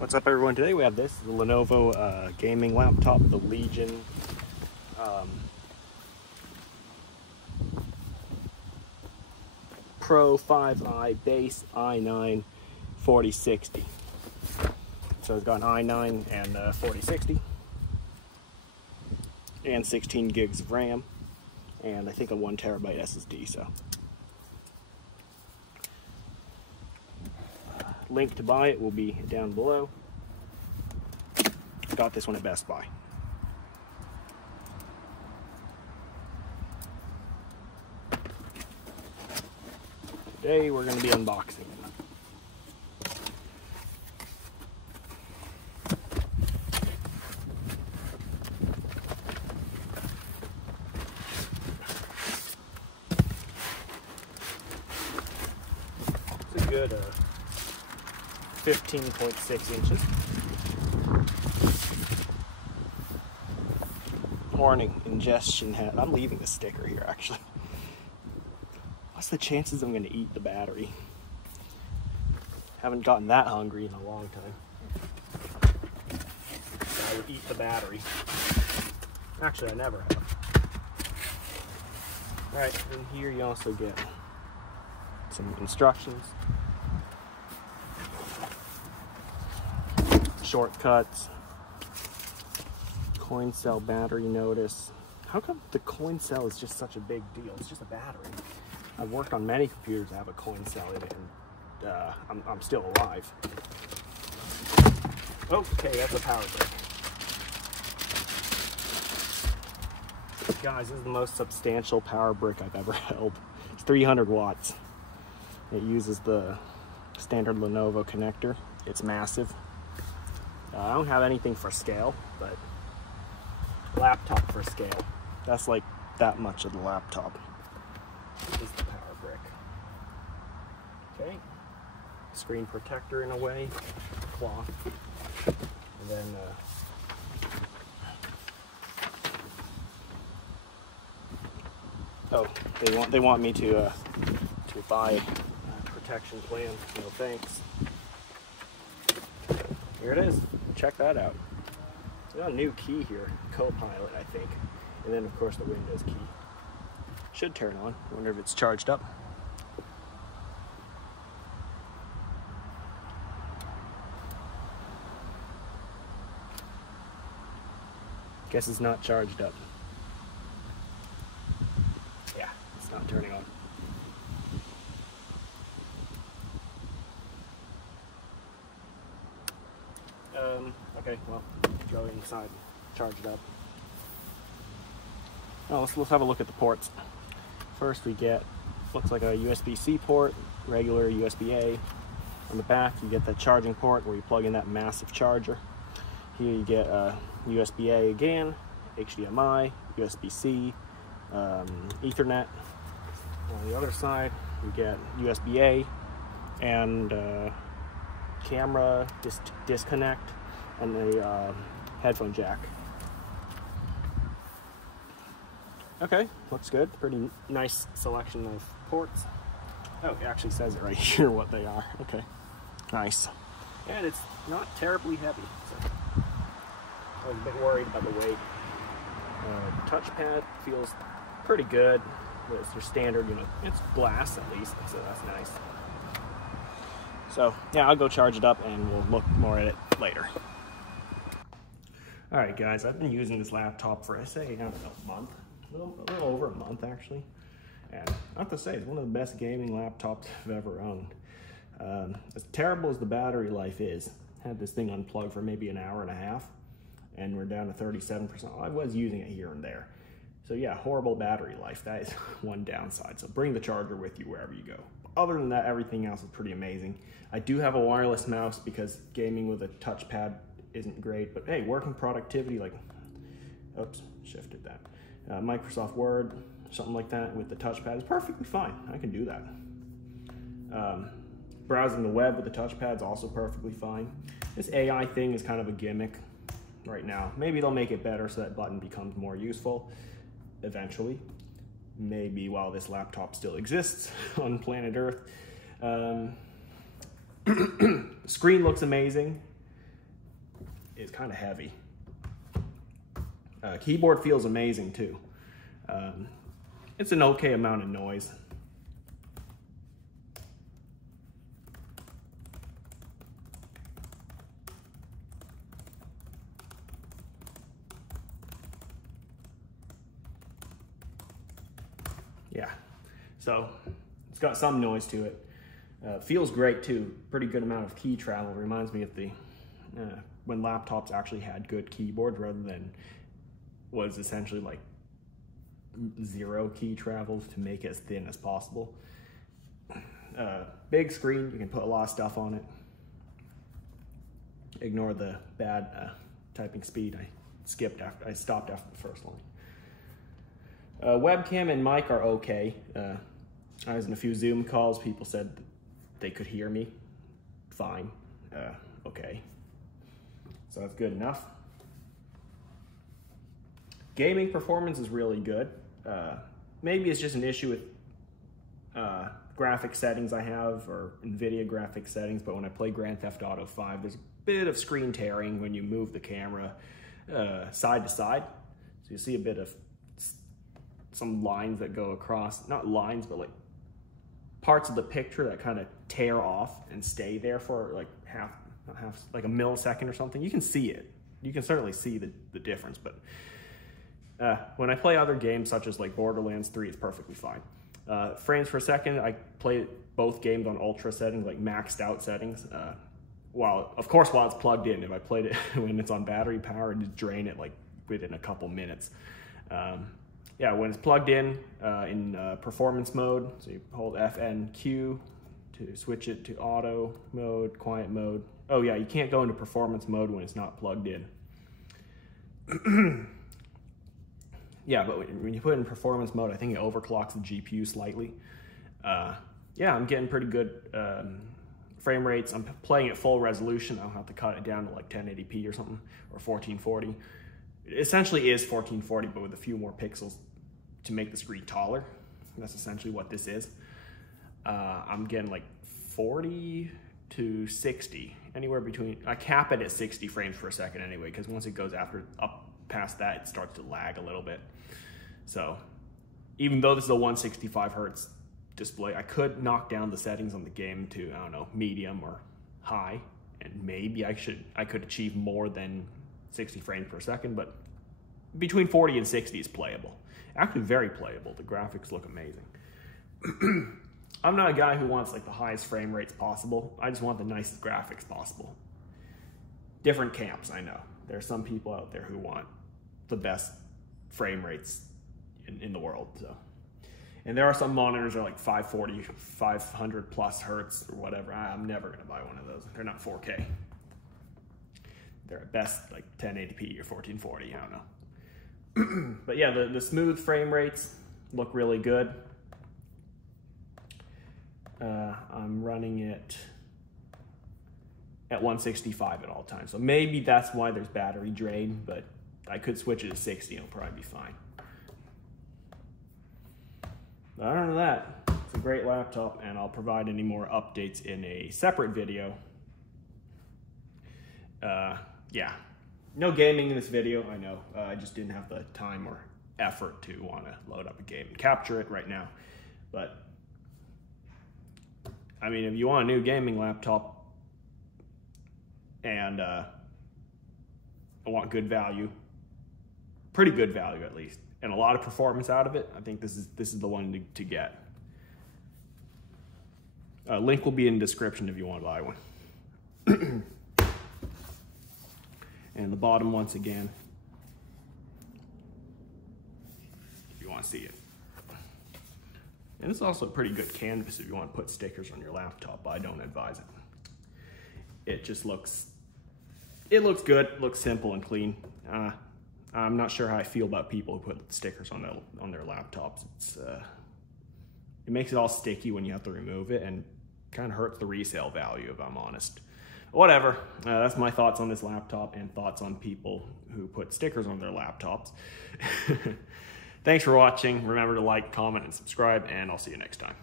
What's up, everyone? Today we have the Lenovo gaming laptop, the Legion Pro 5i base i9 4060. So it's got an i9 and 4060 and 16 gigs of RAM and I think a 1 terabyte SSD. So link to buy it will be down below. Got this one at Best Buy. Today we're going to be unboxing it. It's a good 15.6 inches. Warning, ingestion hat. I'm leaving the sticker here actually. What's the chances I'm going to eat the battery? Haven't gotten that hungry in a long time. So I would eat the battery. Actually, I never have. Alright, and here you also get some instructions. Shortcuts. Coin cell battery notice. How come the coin cell is just such a big deal? It's just a battery. I've worked on many computers that have a coin cell in it, and I'm still alive. Okay, that's a power brick. Guys, this is the most substantial power brick I've ever held. It's 300 watts. It uses the standard Lenovo connector. It's massive. I don't have anything for scale, but laptop for scale. That's like that much of the laptop. This is the power brick. Okay. Screen protector in a way. Cloth. And then oh, they want me to buy a protection plan. No thanks. Here it is. Check that out. Got a new key here, Copilot, I think. And then, of course, the Windows key. Should turn on. I wonder if it's charged up. Guess it's not charged up. Yeah, it's not turning on. Okay, well, go inside, charge it up. Oh, let's have a look at the ports. First we get, looks like a USB-C port, regular USB-A. On the back you get the charging port where you plug in that massive charger. Here you get USB-A again, HDMI, USB-C, Ethernet. On the other side you get USB-A and camera disconnect and a headphone jack. Okay, looks good. Pretty nice selection of ports. Oh, it actually says it right here what they are. Okay, nice. And it's not terribly heavy. So I was a bit worried about the weight. Touchpad feels pretty good. It's your standard, you know, it's glass at least, so that's nice. So yeah, I'll go charge it up and we'll look more at it later. All right, guys, I've been using this laptop for, I say, I don't know, a month. A little over a month, actually. And I have to say, it's one of the best gaming laptops I've ever owned. As terrible as the battery life is, I had this thing unplugged for maybe an hour and a half, and we're down to 37%. I was using it here and there. So yeah, horrible battery life. That is one downside. So bring the charger with you wherever you go. Other than that, everything else is pretty amazing. I do have a wireless mouse because gaming with a touchpad isn't great, but hey, working productivity, like, oops, shifted that. Microsoft Word, something like that with the touchpad is perfectly fine. I can do that. Browsing the web with the touchpad is also perfectly fine. This AI thing is kind of a gimmick right now. Maybe they'll make it better so that button becomes more useful eventually. Maybe while this laptop still exists on planet Earth. The screen looks amazing. is kind of heavy. Keyboard feels amazing too. It's an okay amount of noise. Yeah, so it's got some noise to it. Feels great too. Pretty good amount of key travel. Reminds me of the when laptops actually had good keyboards rather than was essentially like 0 key travels to make it as thin as possible. Big screen, you can put a lot of stuff on it. Ignore the bad typing speed. I stopped after the first line. Webcam and mic are okay. I was in a few Zoom calls. People said they could hear me. Fine. Okay. So that's good enough. Gaming performance is really good. Maybe it's just an issue with graphic settings I have, or NVIDIA graphic settings, but when I play Grand Theft Auto 5, there's a bit of screen tearing when you move the camera side to side. So you see a bit of some lines that go across, not lines, but like parts of the picture that kind of tear off and stay there for like like a millisecond or something. You can see it. You can certainly see the difference, but when I play other games such as like Borderlands 3, it's perfectly fine. Frames per second, I played both games on ultra settings, like maxed out settings. While it's plugged in. If I played it when it's on battery power, it'd drain it like within a couple minutes. Yeah, when it's plugged in performance mode, so you hold FNQ to switch it to auto mode, quiet mode. Oh yeah, you can't go into performance mode when it's not plugged in. Yeah, but when you put it in performance mode, I think it overclocks the GPU slightly. Yeah, I'm getting pretty good frame rates. I'm playing at full resolution. I'll have to cut it down to like 1080p or something, or 1440. It essentially is 1440, but with a few more pixels to make the screen taller. That's essentially what this is. I'm getting like 40 to 60, anywhere between. I cap it at 60 frames per second anyway, because once it goes up past that, it starts to lag a little bit. So even though this is a 165 hertz display, I could knock down the settings on the game to, I don't know, medium or high, and maybe I could achieve more than 60 frames per second, but between 40 and 60 is playable. Actually very playable. The graphics look amazing. I'm not a guy who wants like the highest frame rates possible. I just want the nicest graphics possible. Different camps, I know. There are some people out there who want the best frame rates in the world. So, and there are some monitors that are like 540, 500 plus hertz or whatever. I'm never gonna buy one of those. They're not 4K. They're at best like 1080p or 1440, I don't know. But yeah, the smooth frame rates look really good. I'm running it at 165 at all times. So maybe that's why there's battery drain, but I could switch it to 60 and it'll probably be fine. But other than that, it's a great laptop, and I'll provide any more updates in a separate video. Yeah, no gaming in this video, I know. I just didn't have the time or effort to want to load up a game and capture it right now. But I mean, if you want a new gaming laptop and want good value, pretty good value at least, and a lot of performance out of it, I think this is the one to get. Link will be in the description if you want to buy one. And the bottom once again, if you want to see it. And it's also a pretty good canvas if you want to put stickers on your laptop, but I don't advise it. It just looks good, looks simple and clean. I'm not sure how I feel about people who put stickers on their laptops. It makes it all sticky when you have to remove it, and kind of hurts the resale value, if I'm honest. Whatever, that's my thoughts on this laptop and thoughts on people who put stickers on their laptops. Thanks for watching. Remember to like, comment, and subscribe, and I'll see you next time.